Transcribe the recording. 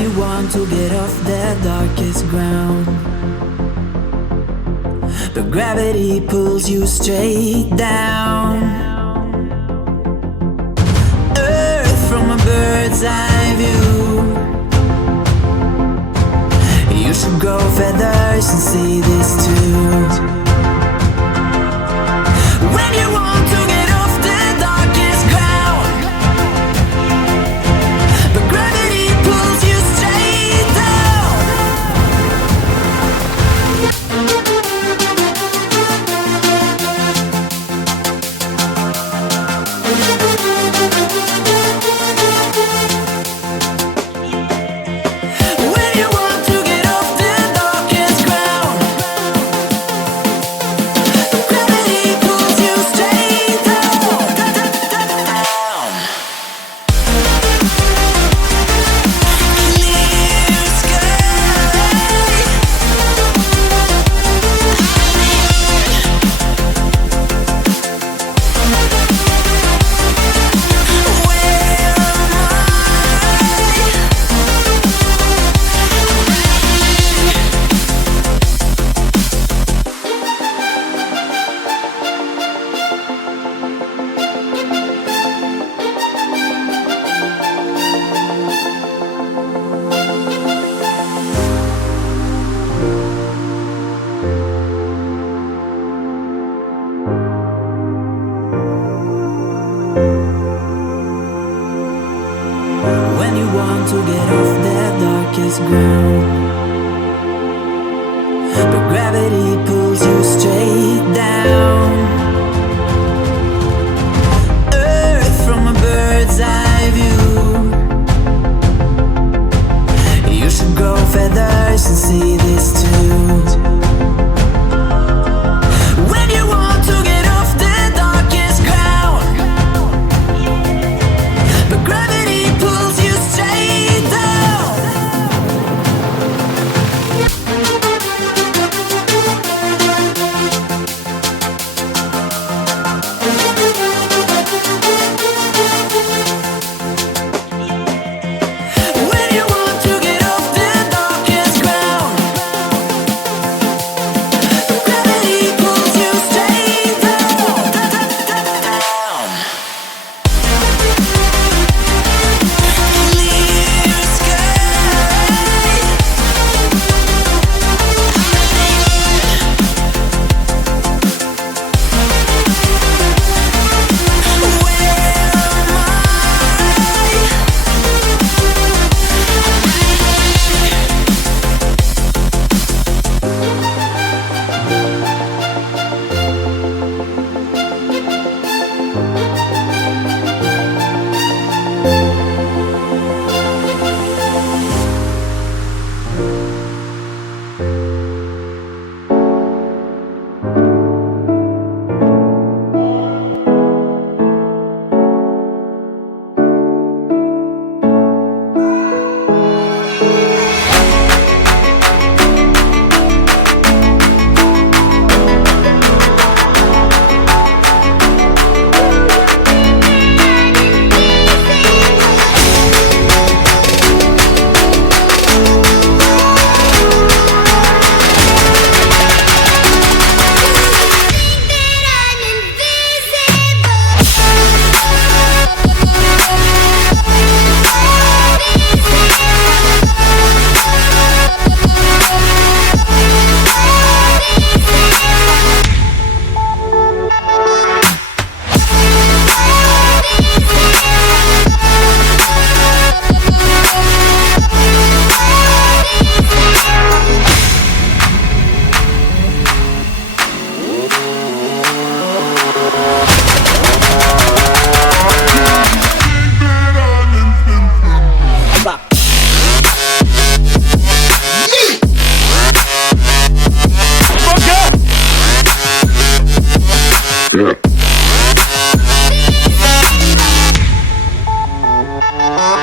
you want to get off the darkest ground, but gravity pulls you straight down. Earth from a bird's eye view. You should grow feathers and see this too. When you want to get off the darkest ground, but gravity pulls you straight down. When you want to get off the darkest ground, but gravity pulls you straight down, down. Clear sky. When you want to get off the darkest ground, but gravity pulls you straight down. Earth from a bird's eye view. You should grow feathers and see this too. When you want to get off the darkest ground, but gravity pulls you straight down. When you want to get off the darkest ground, but gravity pulls you straight down, down. Clear sky. Yeah.